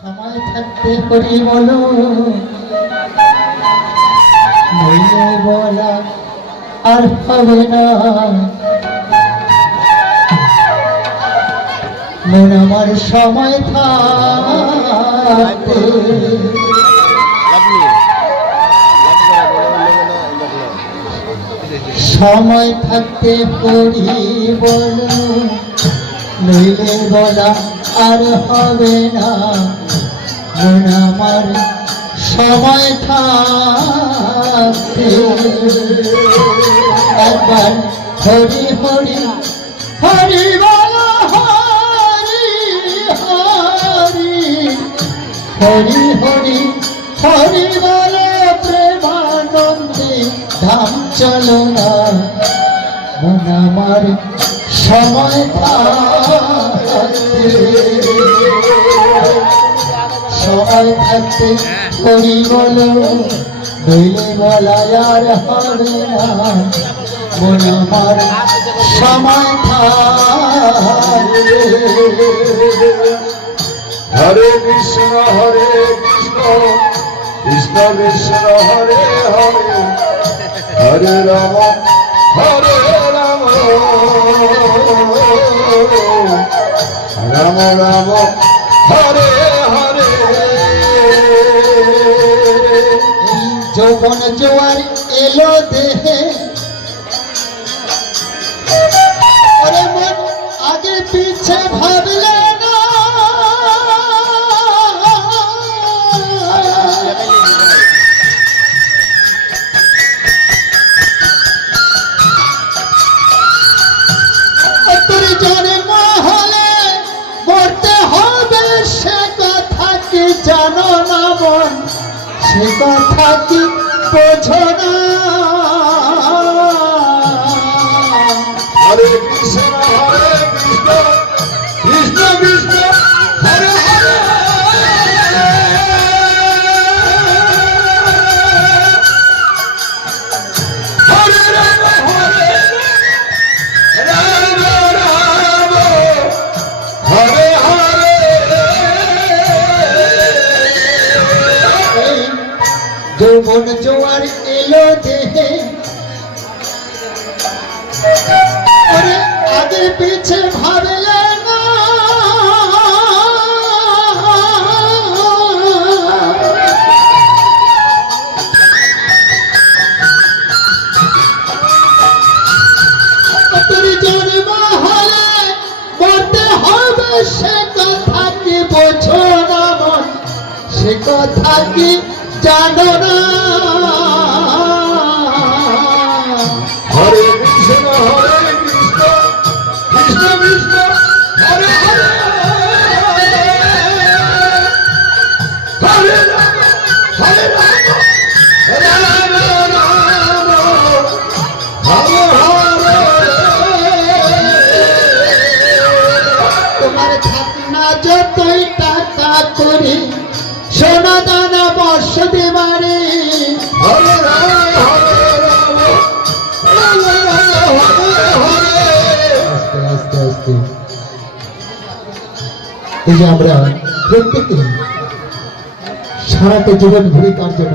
সময় থাকতে করি বলো, নইলে বলা আর হবে না। মন আমার সময় থাকতে, সময় থাকতে করি বলো, নইলে বলা আর হবে না। মন আমার সময় থাকতে একবার হরি হরি হরি বলো, হরি হরি হরি হরি হরি বলো, প্রেমানন্দে ধাম চলো না। মন আমার সময় থাকতে, সময় থাকতে করি বলো, নইলে বলা আর হবে না। মন আমার সময় থাকতে। হরে কৃষ্ণ কৃষ্ণ কৃষ্ণ হরে হরে, হরে রাম রাম রাম হরে হরে। যৌবন জোয়ার এলো দেহে, ওরে মন আগে পিছে ভাবলে না। তোর জন্ম হলে মরতে হবে, সে কথা কি জানো না মন, সে কথা কি বোঝো না। হরে কৃষ্ণ কৃষ্ণ কৃষ্ণ হরে হরে, হরে রাম রাম হরে হরে। যৌবন জোয়ার এলো দেহে, ওরে আগে পিছে ভাবলে না। তোর জন্ম হলে মরতে হবে, সে কথা কি বোঝো না মন, সে কথা কি জানো না। হরে কৃষ্ণ কৃষ্ণ কৃষ্ণ হরে হরে, হরে রাম রাম রাম হরে হরে। তোমার থাকনা যতই টাকা করি, সোনা দানা বর্ষতে মারে। হরে রাম হরে হরে। আস্তে আস্তে আস্তে এই যে আমরা প্রত্যেকে সারাটা জীবন ঘুরি কার জন্য,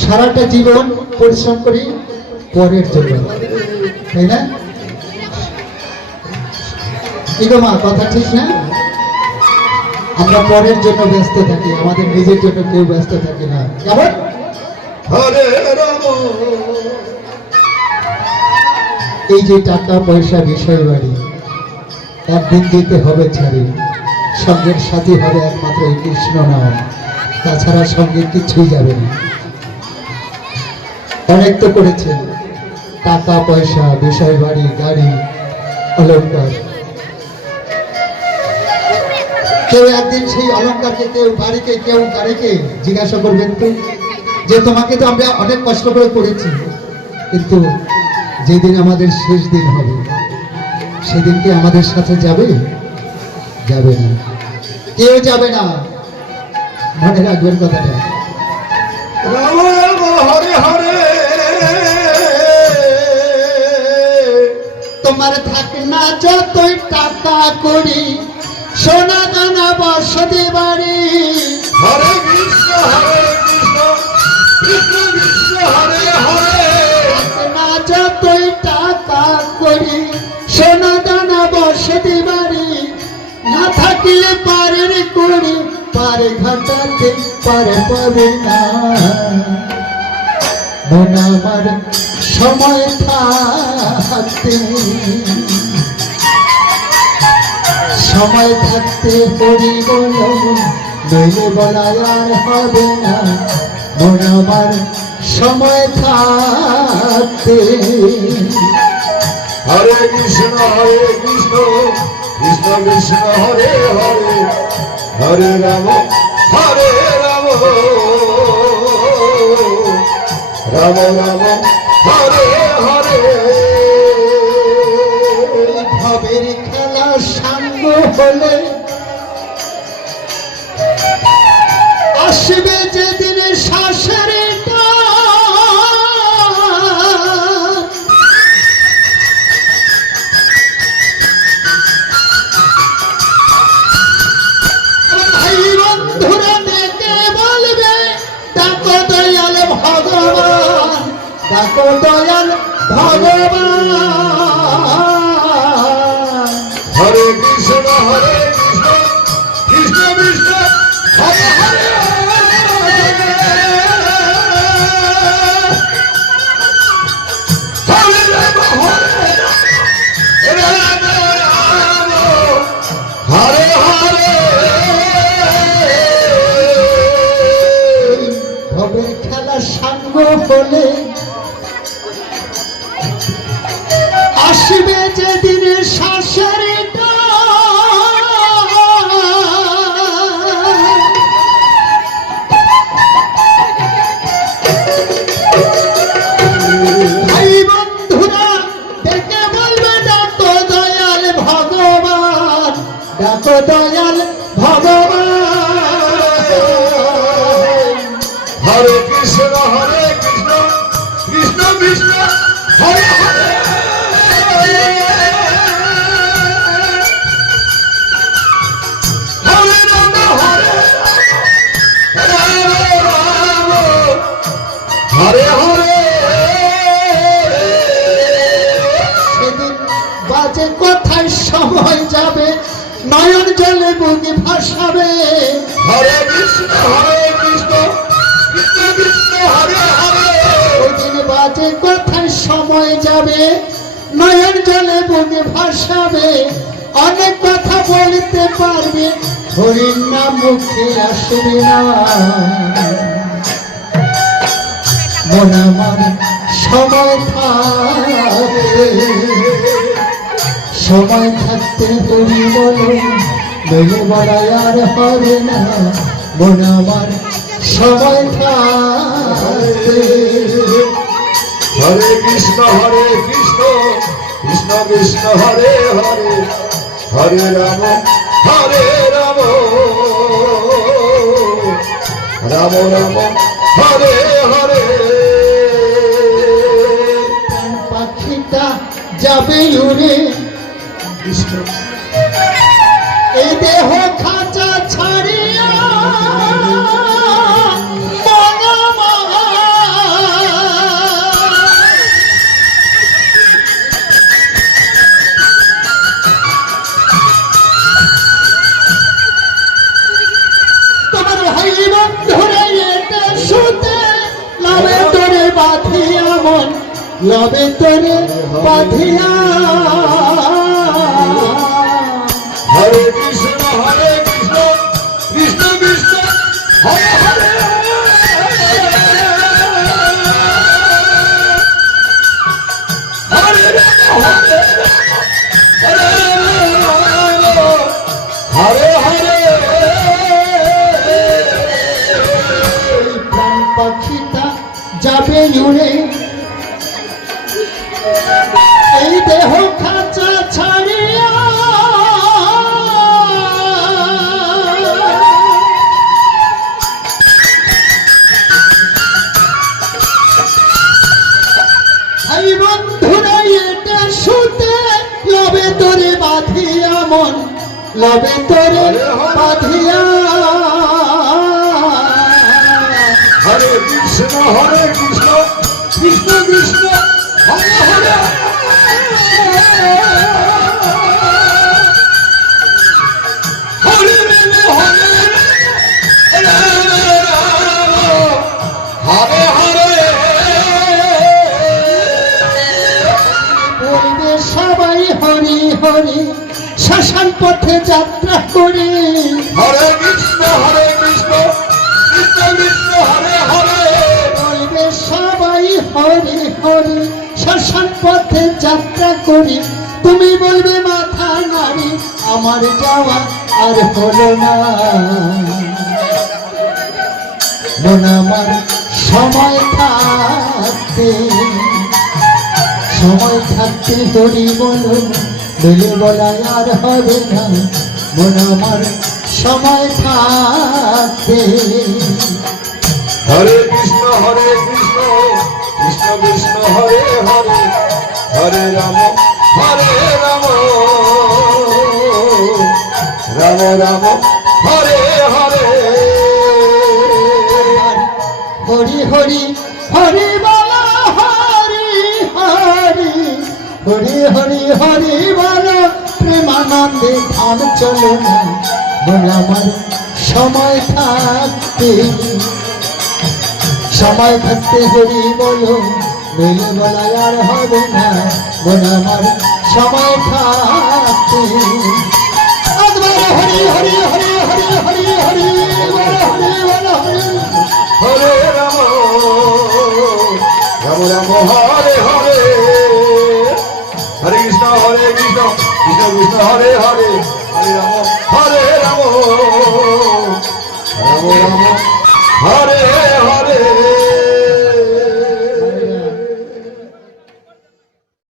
সারাটা জীবন পরিশ্রম করি পরের জন্য, তাই না? কি গো মা, কথা ঠিক না? আমরা পরের জন্য ব্যস্ত থাকি, আমাদের নিজের জন্য কেউ ব্যস্ত থাকি না। কেমন? হরে রাম। এই যে টাকা পয়সা বিষয় বাড়ি একদিন দিতে হবে ছাড়ি, সঙ্গের সাথী হবে একমাত্র এই কৃষ্ণ নাম, তাছাড়া সঙ্গে কিছুই যাবে না। অনেক তো করেছে, টাকা পয়সা বিষয় বাড়ি গাড়ি অলংকার, কেউ একদিন সেই অলংকারকে, কেউ বাড়িকে, কেউ গাড়িকে জিজ্ঞাসা করবেন তো যে তোমাকে তো আমরা অনেক কষ্ট করে করেছি, কিন্তু যেদিন আমাদের শেষ দিন হবে সেদিন কি আমাদের সাথে যাবে? যাবে না, কেউ যাবে না। মনে রাখবেন কথাটা। রাম রাম হরে হরে, তোমার থাক না যতই টাকা করি, সোনা দানা বসতি বাড়ি হরে কৃষ্ণ কৃষ্ণ কৃষ্ণ হরে হরে না যতই টাকা করি সোনা দানা বসতি বাড়ি না থাকিলে পারের করি পারে ঘাটাতে পারে পাবে না মন আমার সময় থাকতে সময় থাকতে করি বলো নইলে বলাই আর হবে না মন আমার সময় থাকতে হরে কৃষ্ণ কৃষ্ণ কৃষ্ণ হরে হরে হরে রাম রাম রাম হরে হরে ভবের খেলা সাঙ্গ হলে আসবে যেদিন শ্বাসের ভাই বন্ধুরা ডেকে বলবে ডাকো দয়াল ভগবান ডাকো দয়াল ভগবান হরে কৃষ্ণ কৃষ্ণ কৃষ্ণ হরে হরে হরে রাম হরে হরে ভবের খেলা সাঙ্গ হলে আসবে যেদিন শ্বাসের ভাই বন্ধুরা ডেকে বলবে ডাকো দয়াল ভগবান ডাকো দয়াল ভগবান হরে কৃষ্ণ কৃষ্ণ কৃষ্ণ হরে হরে হরে রাম রাম হরে হরে সেদিন বাজে কোথায় সময় যাবে নয়ন জলে বুকে ভাসাবে হরে কৃষ্ণ কৃষ্ণ কৃষ্ণ হরে হরে ওদিন বাজে কোথায় সময় যাবে নয়ন জলে বুকে ভাসাবে অনেক কথা বলতে পারবে হরির নাম মুখে আসবে না মন আমার সময় থাকতে সময় থাকতে হরি বলো নইলে বলাই আর হবে না মন আমার সময় থাকতে হরে কৃষ্ণ কৃষ্ণ কৃষ্ণ হরে হরে হরে রাম রাম রাম হরে হরে প্রাণ পাখিটা যাবে উড়ে কৃষ্ণ এই দেহ খাঁচা ছাড়িয়া তোমার ভাই বন্ধুরা এতে শুতে লবে তোরে বাঁধিয়া মন লবে তোরে বাঁধিয়া হরে কৃষ্ণ কৃষ্ণ কৃষ্ণ হরে হরে হরে হরে হরে প্রাণ পাখিটা যাবে উড়ে এই দেহ খাঁচা ছাড়িয়া ভাই বন্ধুরা এটা শুতে লবে তোরে বাঁধিয়া মন লবে তোরে বাঁধিয়া হরে কৃষ্ণ কৃষ্ণ কৃষ্ণ হরে হরে হরে হরে হরে বলবে সবাই হরি হরি শ্মশান পথে যাত্রা করে হরে কৃষ্ণ কৃষ্ণ কৃষ্ণ হরে হরে বলবে সবাই হরি হরি শ্মশান পথে যাত্রা করি তুমি বলবে মাথা নাড়ি আমার যাওয়া আর হলো না মন আমার সময় থাকতে হরি বলো বলে বলাই আর হবে না মন আমার সময় থাকতে হরে কৃষ্ণ কৃষ্ণ কৃষ্ণ হরে হরে হরে রাম রাম রাম হরে হরে হরি হরি হরি বলা হরি হরি হরি হরি হরি বলা প্রেমানন্দে ধাম চলো না বল আমার সময় থাকতে হরি বলো মেলে বলা আর হবে না বল আমার সময় থাকতে হরি হরি হরি হরি হরি হরি বল হরি বল হরি হরে রাম রাম হরে হরে হরে কৃষ্ণ কৃষ্ণ কৃষ্ণ হরে হরে হরে রাম রাম রাম হরে